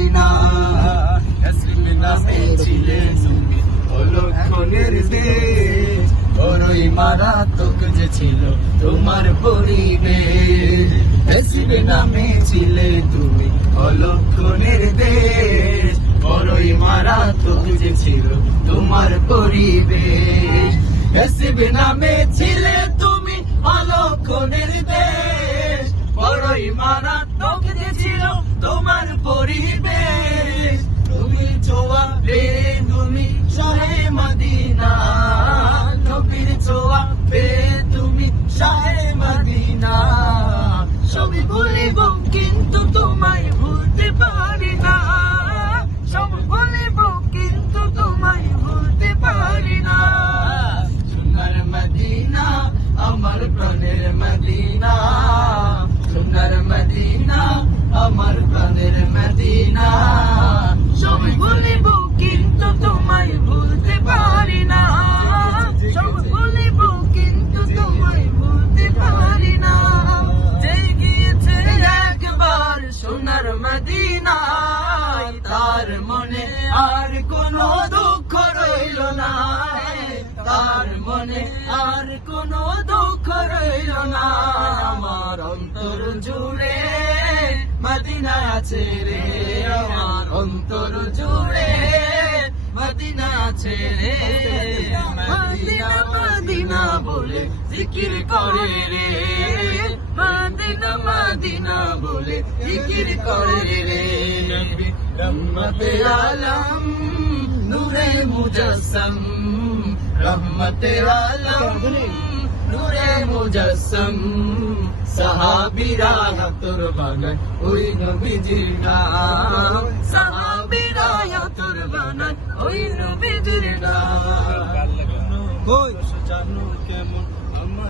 Medina. Yathrib নামে ছিলে তুমি অলক্ষণের দেশ, বড়ই মারাত্মক যে ছিল তোমার পরিবেশ। ইয়াসরিব নামে ছিলে তুমি অলক্ষণের দেশ, বড়ই মারাত্মক যে ছিল তোমার পরিবেশ। ইয়াসরিব নামে ছিলে তুমি অলক্ষণের দেশ, বড়ই মারাত্মক যে ছিল তোমার পরিবেশ। তুমি ছোঁয়া রে তুমি শাহে মদিনা, নবীর ছোঁয়া পে তুমি শাহে মদিনা। সবই ভুলিব কিন্তু তোমায় ভুলতে পারি না, সব ভুলিব কিন্তু তোমায় ভুলতে পারি না। সোনার মদিনা আমার প্রাণের মদিনা, সোনার মদিনা আমার প্রাণের মদিনা। সব ভুলিব কিন্তু তোমায় ভুলতে পারি না, সব ভুলিব কিন্তু তোমায় ভুলতে পারি না। যে গিয়েছে একবার সোনার মদিনায়, তার মনে আর কোনো দুঃখ রইল না, তার মনে আর কোনো দুঃখ রইল না। আমার অন্তর জুড়ে মদিনা আছে রে, আমার অন্তর জুড়ে মদিনা আছে রে। মদিনা মদিনা বলে জিকির করে রে, মদিনা মদিনা বলে জিকির করে রে। নবী রহমতে আলম নূরে মুজাসসম, রহমতে আলম নূরে মুজাসসম। সাহাবীরা তোর বানায় ওই নবীজির নাম, সাহাবীরা তোর বানায় ওই নবীজির নাম। কই জানো কেমন